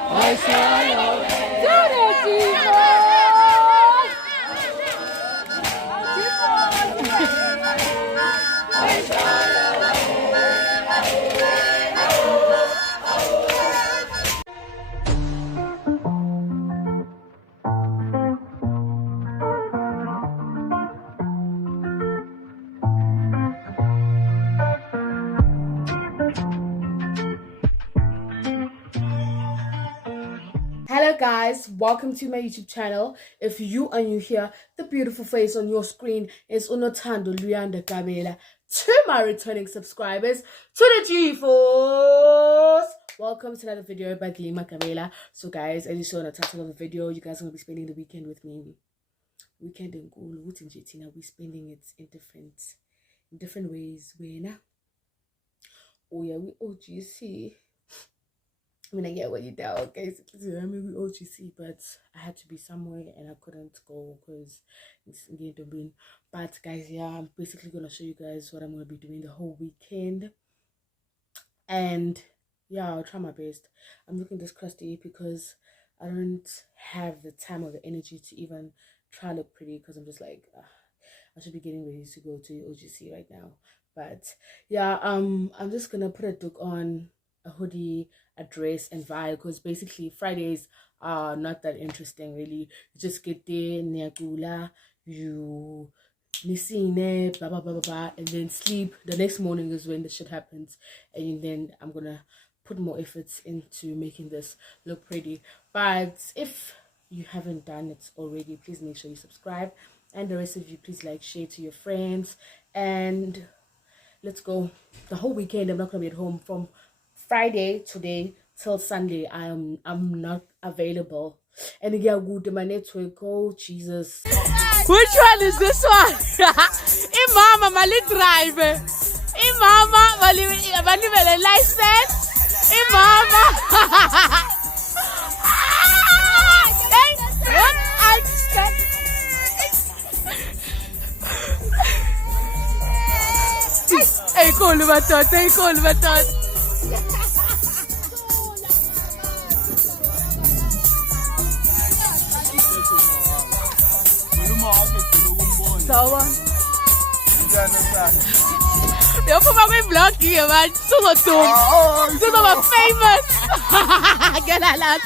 I swallow. Hello guys, welcome to my YouTube channel. If you are new here, the beautiful face on your screen is Unothando Luyanda Kabela. To my returning subscribers, to the G-Force, welcome to another video by Glima Kabela. So guys, as you saw in the title of the video, you guys are going to be spending the weekend with me. Weekend in Gulu, we're spending it in different ways. Oh yeah, we OGC. I mean, I get what you do, okay? I mean, we OGC, but I had to be somewhere and I couldn't go because it's intombi. But guys, yeah, I'm basically gonna show you guys what I'm gonna be doing the whole weekend, and yeah, I'll try my best. I'm looking this crusty because I don't have the time or the energy to even try to look pretty because I'm just like, I should be getting ready to go to OGC right now. But yeah, I'm just gonna put a look on a hoodie, a dress, and vibe because basically Fridays are not that interesting really. You just get there, nyagula, you listen, blah blah blah blah blah, and then sleep. The next morning is when the shit happens, and then I'm gonna put more efforts into making this look pretty. But if you haven't done it already, please make sure you subscribe, and the rest of you, please like, share to your friends, and let's go. The whole weekend I'm not gonna be at home. From Friday today till Sunday I'm not available, and again good my network. Oh Jesus, which one is this one? Imama mali drive, Imama mali license, Imama. Hey, call my thought. Hey, call my thought. Sawa. Yo for my vlog here, man. So famous. Get a lot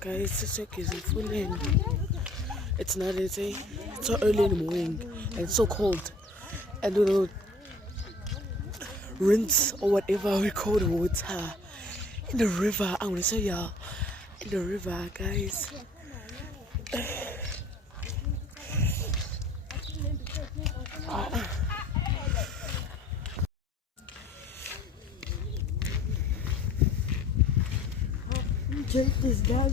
Guys, this work is full in. It's not easy. It's so early in the morning and it's so cold. And we will rinse or whatever we call the water in the river. I want to show y'all in the river, guys. Take this guy.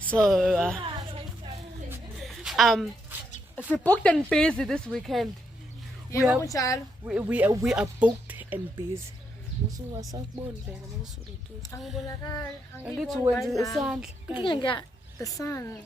So, it's booked and busy this weekend. We are booked and busy. And it's when the sun. The sun.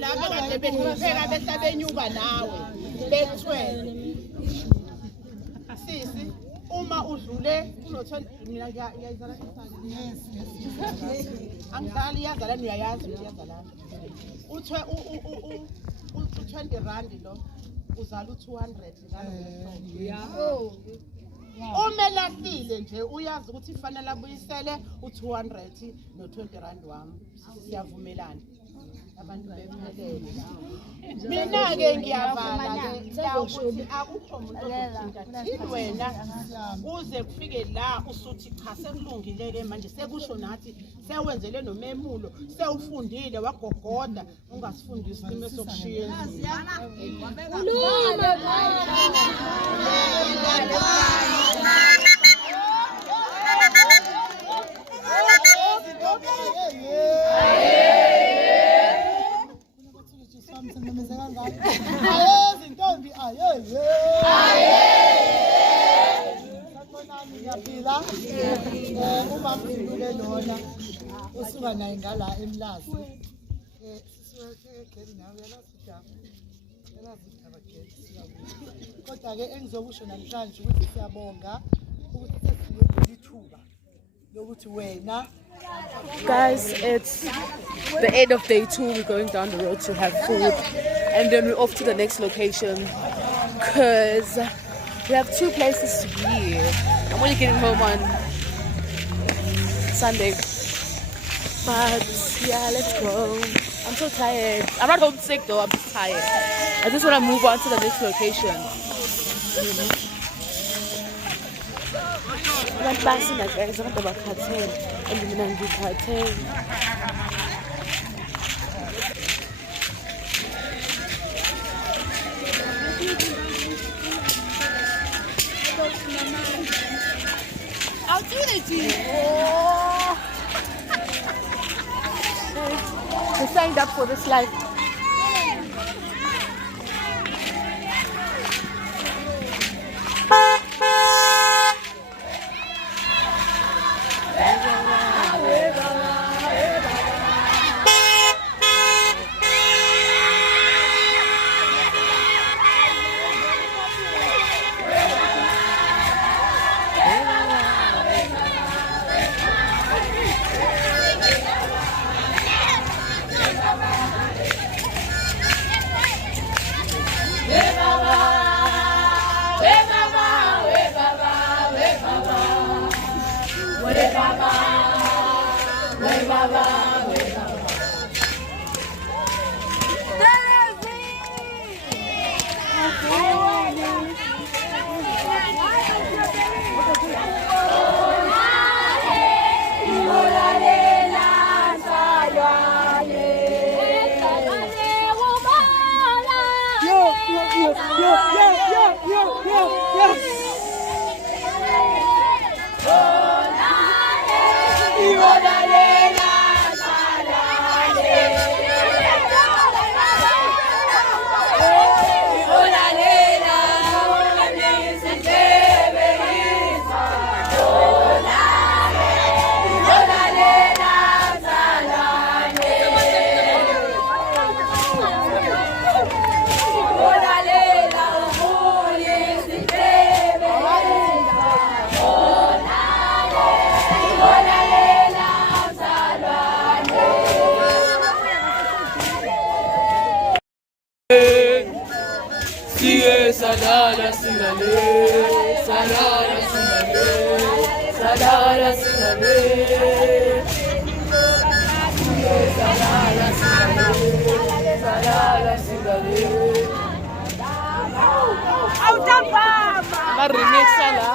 laba kade beqhubeka behlabenyuka nawe bethwele sisi uma udlule uno20 mina ngiyayizala angidali yazalana uyayazi uyazalana uthwe u20 rand lo uzala u200 ngalo uma lahlile nje uyazi ukuthi ifanele abuyisele u200 no20 rand wami siyavumelana abantu bephelele mina ke ngiyavala ke ukuthi akukho umuntu ozothinta thini wena uze kufike la usuthi cha sekulungile ke manje sekusho nathi sewenzele nomemulo sewufundile wagogoda ungasifundisi isimo sokushiya intombi ngiyaphila uma mfike lona usuka naye ngala emlazi kodwa ke engizokusho namhlanje ukuthi siyabonga ukuthi sesiye ithuba lokuthi wena. Guys, it's the end of day 2. We're going down the road to have food and then we're off to the next location because we have 2 places to be. I'm only getting home on Sunday, but yeah, let's go. I'm so tired. I'm not homesick though, I'm just tired. I just want to move on to the next location. I'm passing that guys, I'm about cartel and then I'm going cartel. I'll do it to you. They signed up for this life. Salala singale, salala singale, salala singale, salala singale, salala singale. Remix sala.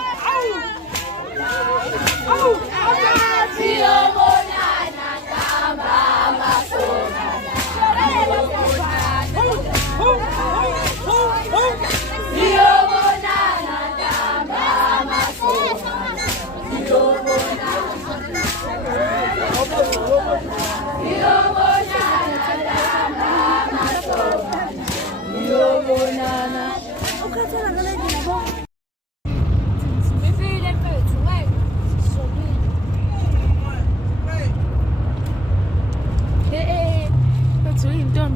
That's really dumb.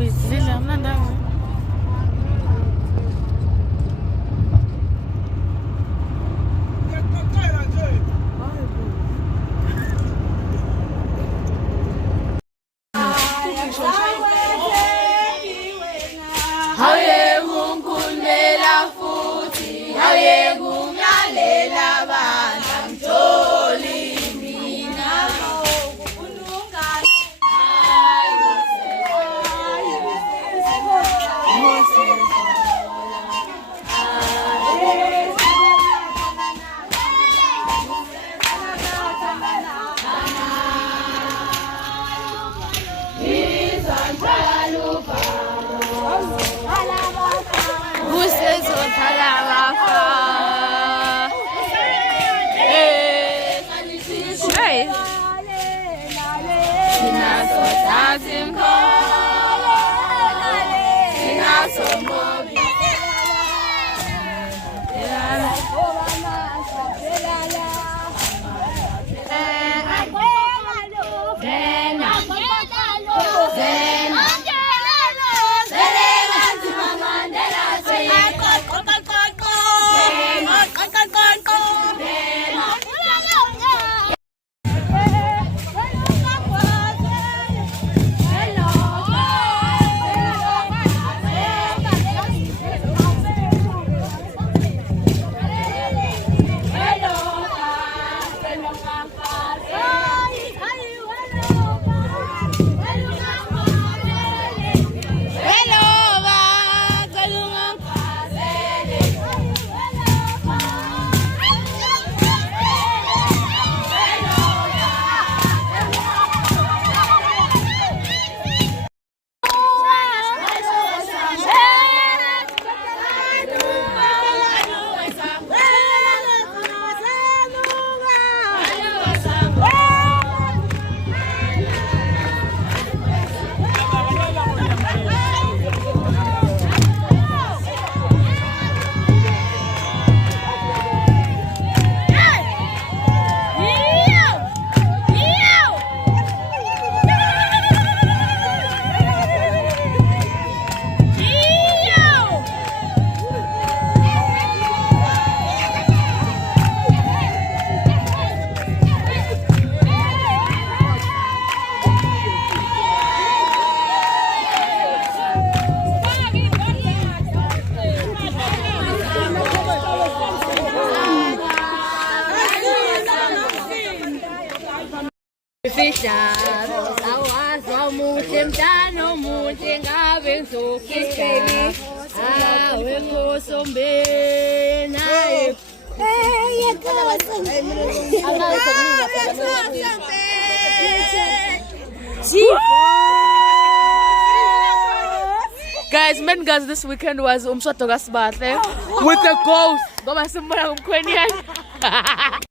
Guys, main guys this weekend was Umshwato Gasbate with the ghost. Go back somewhere.